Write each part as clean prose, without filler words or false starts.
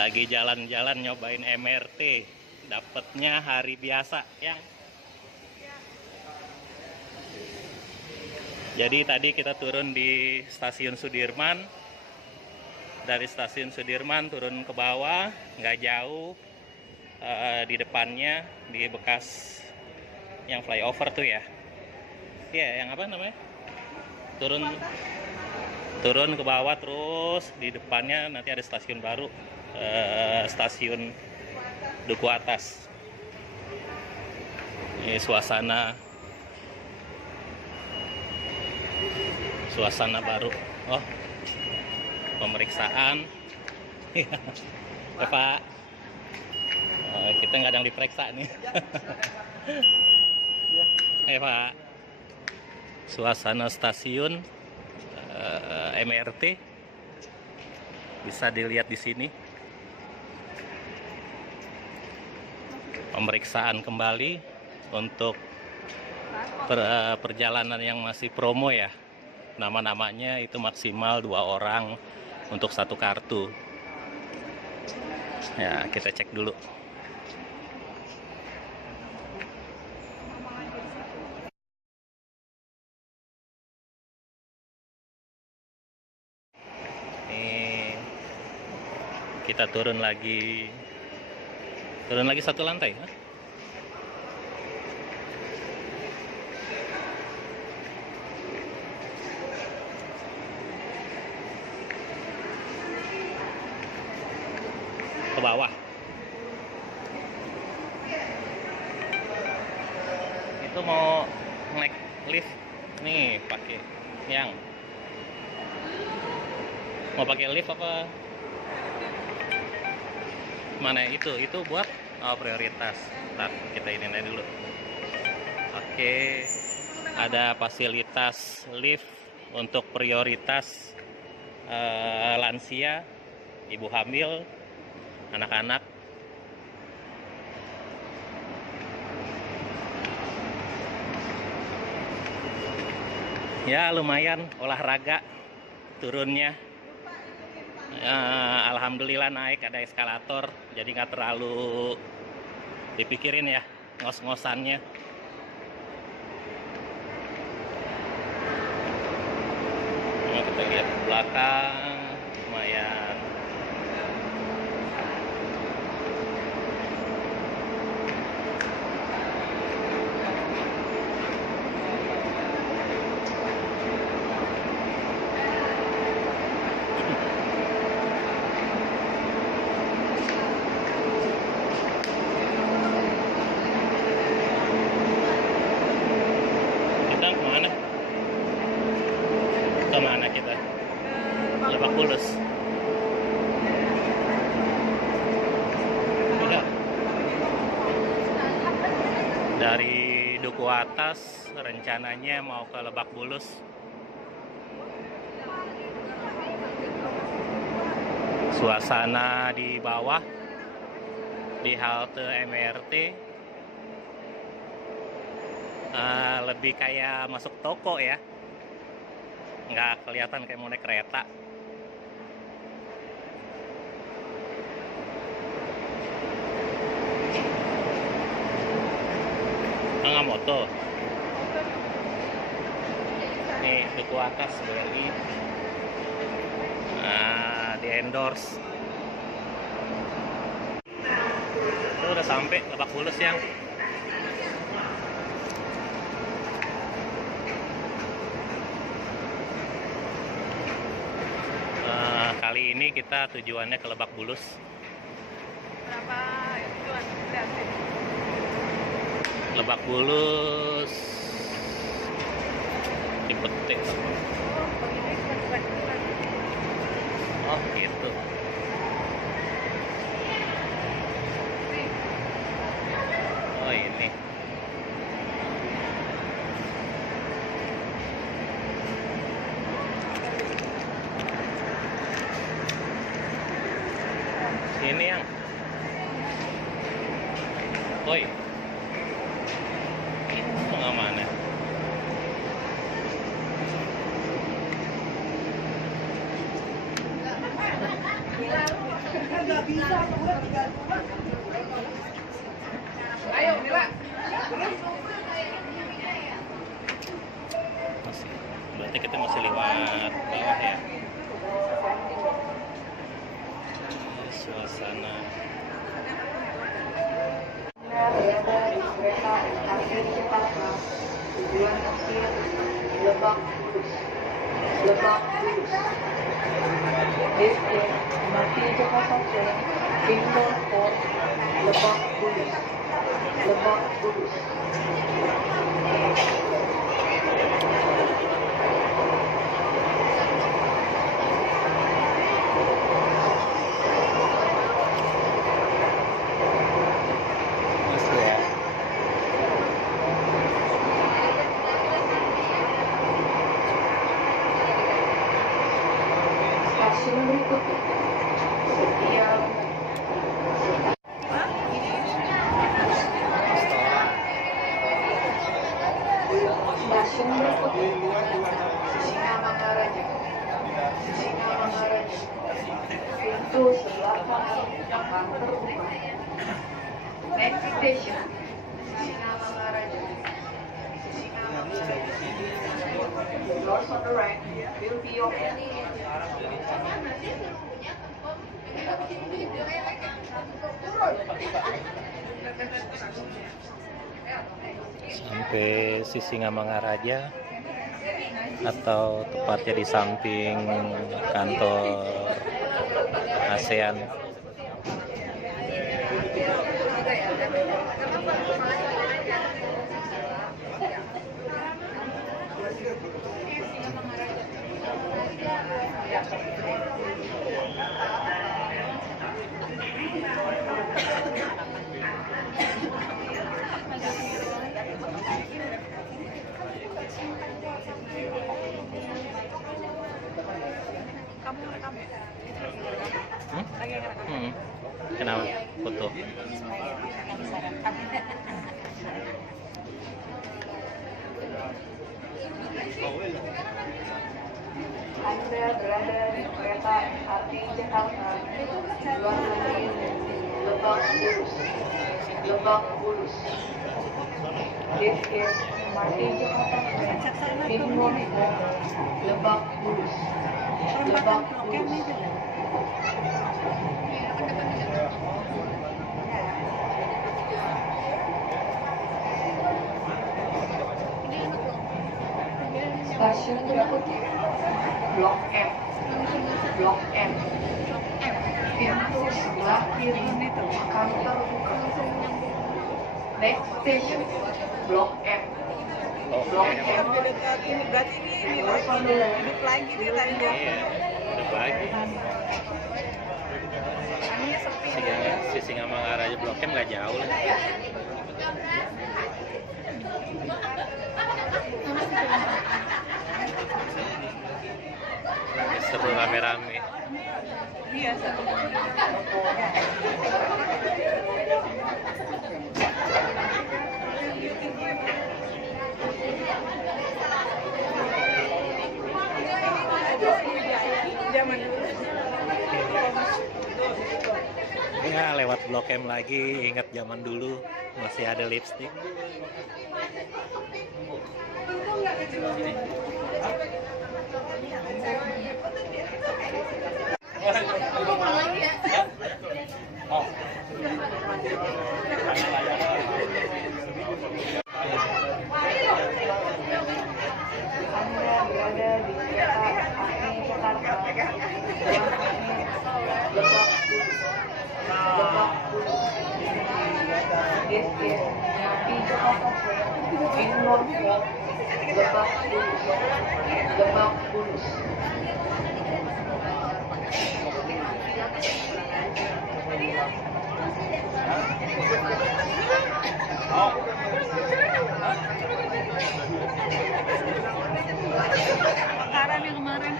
Lagi jalan-jalan nyobain MRT, dapatnya hari biasa yang. Jadi tadi kita turun di stasiun Sudirman. Dari stasiun Sudirman turun ke bawah, nggak jauh, di depannya di bekas yang flyover tuh ya. Iya, yang apa namanya? Turun ke bawah terus di depannya nanti ada stasiun baru, stasiun Duku Atas. Ini suasana baru. Oh, pemeriksaan. Ya, Pak. Kita kadang diperiksa nih. Pak. Suasana stasiun MRT bisa dilihat di sini. Pemeriksaan kembali untuk perjalanan yang masih promo ya. Nama-namanya itu maksimal 2 orang untuk 1 kartu. Ya, kita cek dulu. Ini kita turun lagi 1 lantai. Ke bawah. Itu mau naik lift nih, pakai yang mau pakai lift apa? Mana itu buat prioritas. Ntar kita ini dulu. Oke, ada fasilitas lift untuk prioritas lansia, ibu hamil, anak-anak. Ya lumayan olahraga turunnya. Alhamdulillah naik, ada eskalator, jadi nggak terlalu dipikirin ya ngos-ngosannya. Nah, kita lihat ke belakang, lumayan. Kemana kita? Lebak Bulus. Ya. Dari Duku Atas rencananya mau ke Lebak Bulus. Suasana di bawah di halte MRT lebih kayak masuk toko ya. Nggak kelihatan kayak mau naik kereta. Nggak moto. Nih Duku Atas BRI. Nah, di endorse. Itu udah sampai Lebak Bulus yang. Kali ini kita tujuannya ke Lebak Bulus. Berapa tujuan? Lebak Bulus Cipete. Oh gitu. Oh ini. Ini yang. Woi. Tengah mana? kita masih lewat bawah ya. Suasana Berada di kereta api Jakarta tujuan akhir Lebak Bulus. Lebak Bulus. This is MRT Jakarta train Pinggul for Lebak Bulus. Lebak Bulus. masih ya. Stasiun berikutnya Setiap stasiun berikutnya Sisingamangaraja. Sisingamangaraja. Pintu sebelah kanan akan terbuka. Next station Sisingamangaraja. Sisingamangaraja. Doors on the right will be open. Sampai Sisingamangaraja atau tepatnya di samping kantor ASEAN. Kamu rekam ya? Lagi ngerekam. Kenapa foto? Anda berada di kereta api Jakarta tujuan akhir Lebak Bulus. Lebak Bulus. This is MRT Jakarta train Pinggul for Lebak Bulus. Lebak Bulus. Stasiun berikutnya Blok M. Blok M. Pintu sebelah kiri akan terbuka. Next station Blok M. Blok M. Ini berarti ini Doors on the left hidup lagi ceritanya. Iya, udah lagi. Aninya sepi. Sisingamangaraja Blok M nggak jauh lah. Seru rame-rame. Iya, sepi. Zaman dulu. Ya, lewat Blok M lagi, ingat zaman dulu masih ada lipstick. Anda berada di kereta api Jakarta tujuan akhir Lebak Bulus. Lebak Bulus. This is MRT Jakarta train Pinggul for Lebak Bulus. Lebak Bulus. Kebakaran yang kemarin.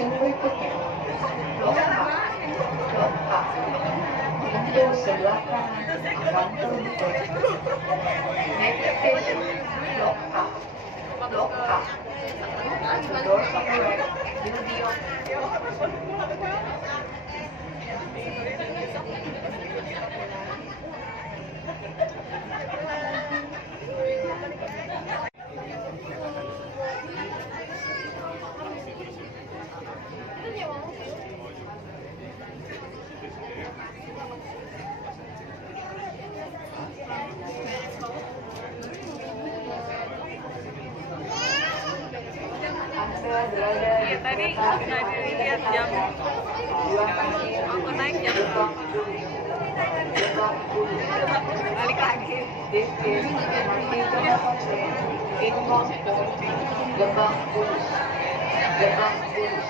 Stasiun berikutnya, Blok A. Blok A. Pintu sebelah kanan akan terbuka. Next station, Blok A. Blok A. The doors on the right will be open. Anda berada di Tadi kereta nggak dilihat jam aku naik jam balik lagi. This is MRT Jakarta train in Moskow, Lebak Bulus. Lebak Bulus.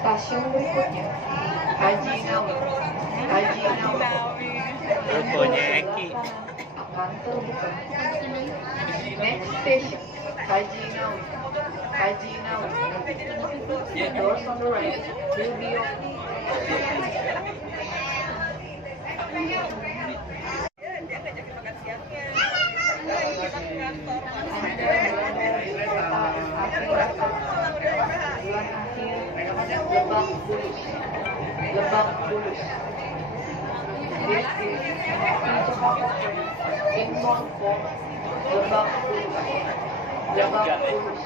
Stasiun berikutnya, Haji Nawi. Haji Nawi. Rukonya Eki. Akan terbuka. Next station, Haji Nawi. Haji Nawi. The doors on the right will be open. Anda berada di kereta api tujuan akhir Lebak Bulus. Lebak Bulus. This is MRT Jakarta train in Moskow, Lebak Bulus. Lebak Bulus.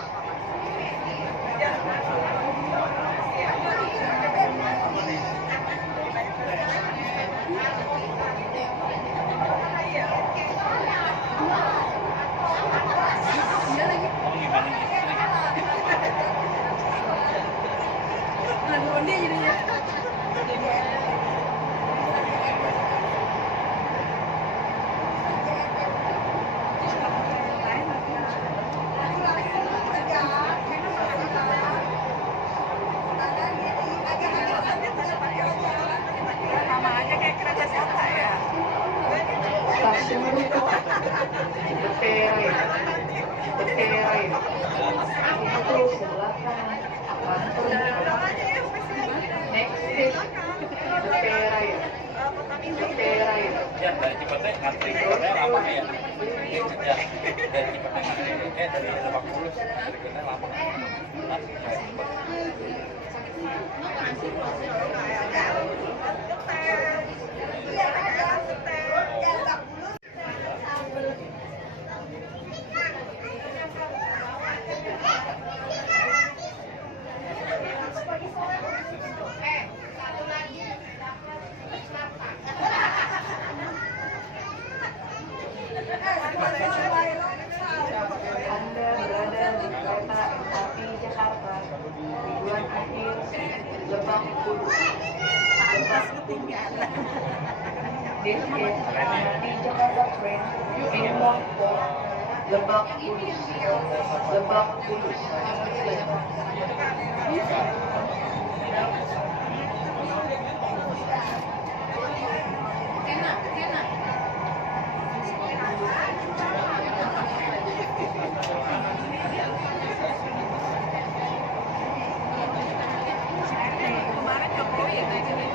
Sama aja kayak kereta siapa ya? Stasiun berikutnya, Beterai. Beterai. Pintu sebelah kanan akan terbuka. Next station, Beterai. Beterai. Ya, dari Cipete ngantri lama ya. Ya, dari Cipete ngantri dari Lebak Bulus berikutnya lama. Anda berada di kereta MRT Jakarta tujuan akhir Lebak Bulus. Lebak Bulus. This is MRT Jakarta train in Moskow, Lebak Bulus. Lebak Bulus. Kemarin Jokowi ya naik ini.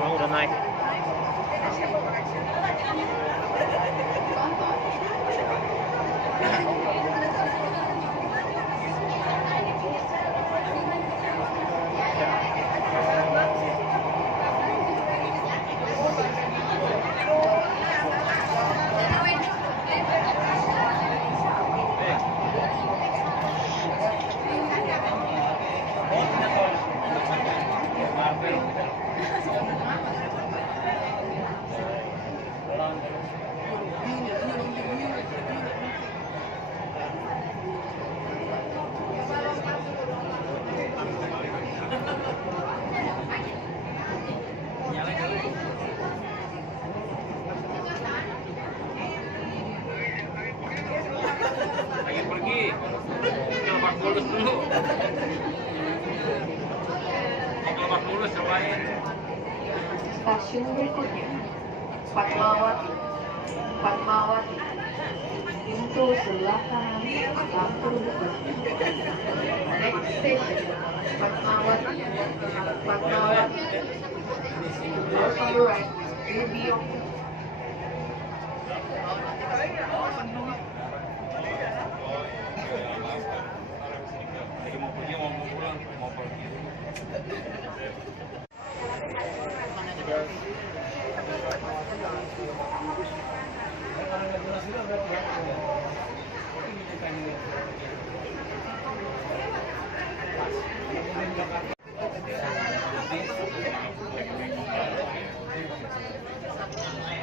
Oh, udah naik. Stasiun berikutnya Fatmawati. Fatmawati. Pintu sebelah kanan akan terbuka. Next station Fatmawati. Fatmawati. The doors on the right will be open. Jadi mau pergi mau pulang mau pergi.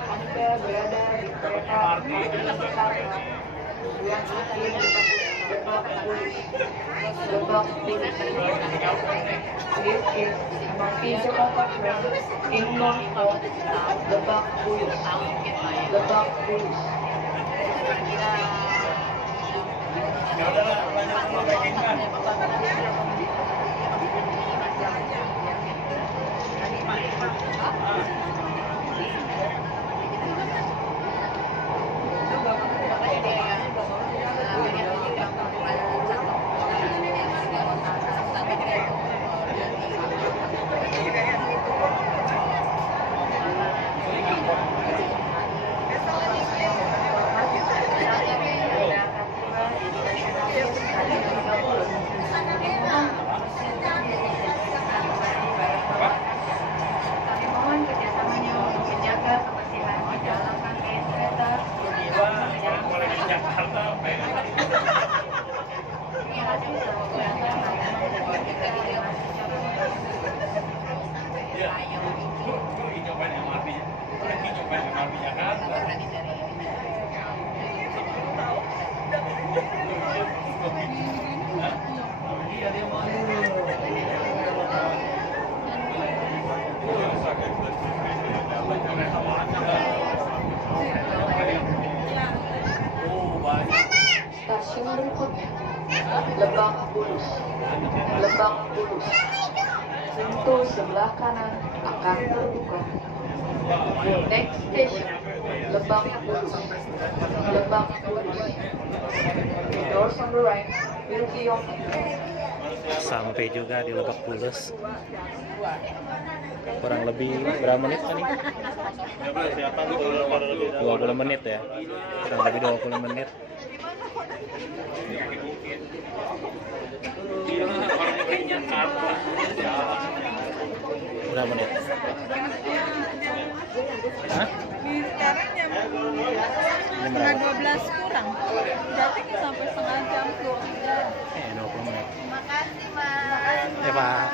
Anda berada di kereta api Soekarno yang akhir Lebak Bulus. Lebak Bulus. This is Maki Jakarta train in non-stop Lebak Bulus. Lebak Bulus. Ya udahlah, banyak baiknya. Kami mohon kerjasamanya untuk menjaga kebersihan di dalam rangkaian kereta. Kalau di Jakarta, Terima kasih telah menonton. iya. Ini cobain MRT. Ini cobain MRT Jakarta. Iya dia malu. Oh banyak. Stasiun berikutnya Lebak Bulus. Lebak Bulus. Pintu sebelah kanan akan terbuka. Next station Lebak Bulus. Lebak Bulus. The doors on the right will be open. Sampai juga di Lebak Bulus. Kurang lebih berapa menit kan nih? 20 menit ya. Kurang lebih 20 menit. Berapa menit? Hah? Sekarang jam setengah 12 kurang. Jadi sampai setengah jam 20 menit. Terima kasih, Mas. Ya, Pak.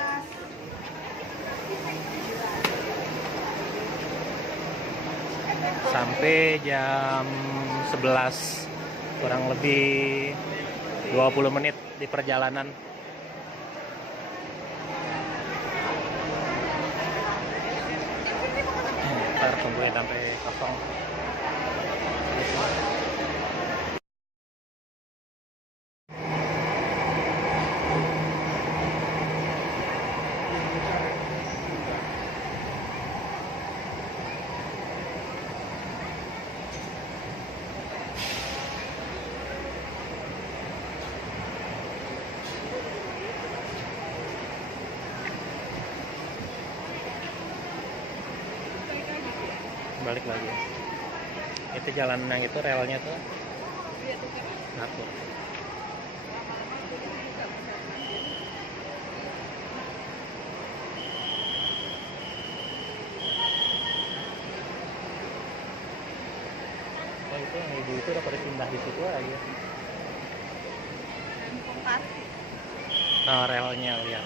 Sampai jam 11, kurang lebih 20 menit di perjalanan. Ntar tungguin sampai kosong. Balik lagi. Itu jalan yang itu relnya tuh ngatur. Oh itu yang ibu itu udah pada pindah di situ aja. Nah, relnya lihat.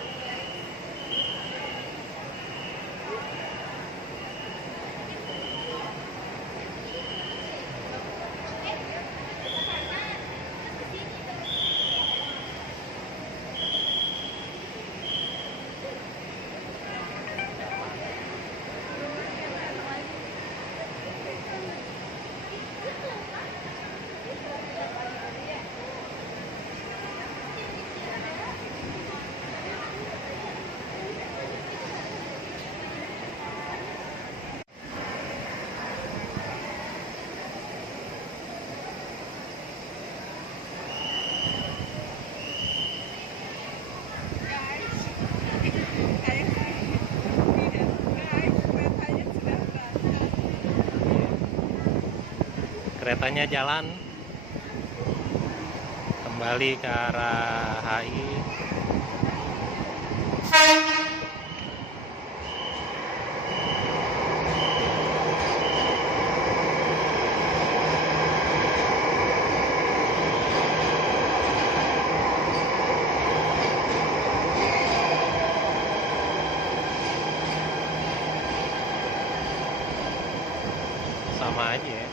Keretanya jalan kembali ke arah HI. Sama aja ya.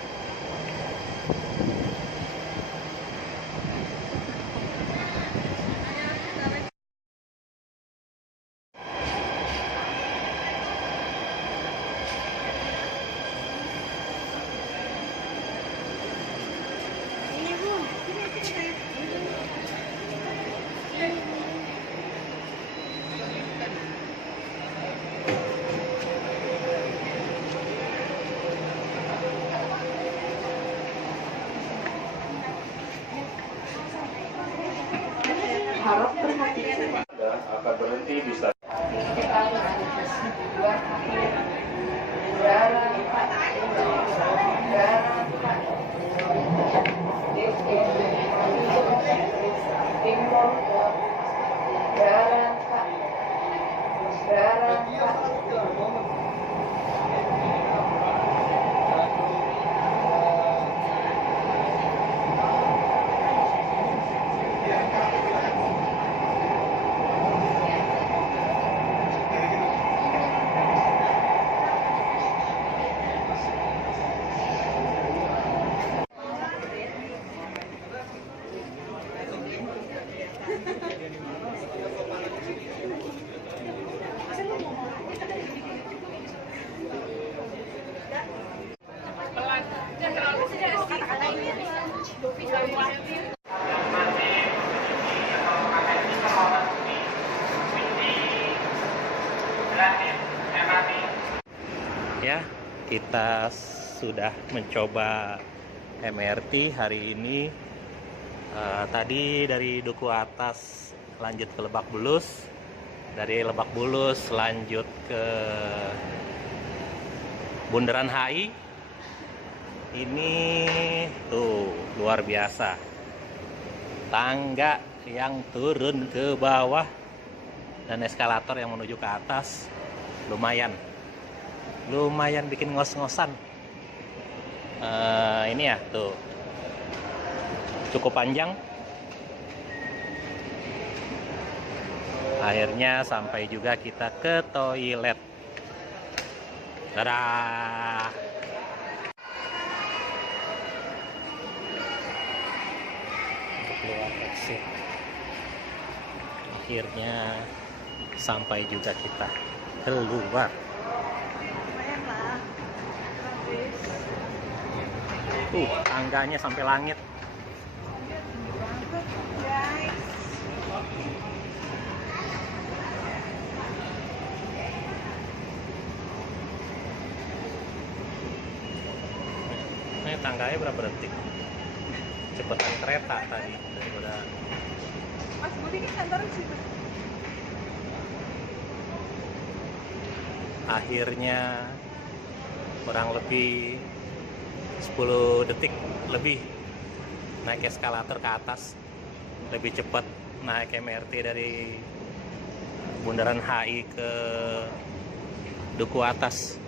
Harap perhatikan. Dan akan berhenti di stasiun. Kita mengantisipasi dua kali. Jalan Pak. Jalan Pak. Timur. Jalan Pak. Jalan Pak. Ya, kita sudah mencoba MRT hari ini. Tadi dari Duku Atas lanjut ke Lebak Bulus, dari Lebak Bulus lanjut ke Bundaran HI. Ini tuh luar biasa, tangga yang turun ke bawah dan eskalator yang menuju ke atas lumayan bikin ngos-ngosan. Ini ya tuh cukup panjang. Akhirnya sampai juga kita ke toilet. Dadah. Untuk keluar exit. Akhirnya sampai juga kita keluar. Tangganya sampai langit. Ini tangganya berapa detik? Cepetan kereta tadi daripada. Mas Budi kan kantor di situ. Akhirnya kurang lebih 10 detik lebih naik eskalator ke atas, lebih cepat naik MRT dari Bundaran HI ke Duku Atas.